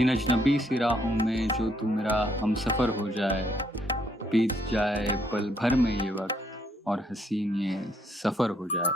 इन अजनबी सी राहों में जो तू मेरा हमसफ़र हो जाए, बीत जाए पल भर में ये वक्त और हसीन ये सफ़र हो जाए।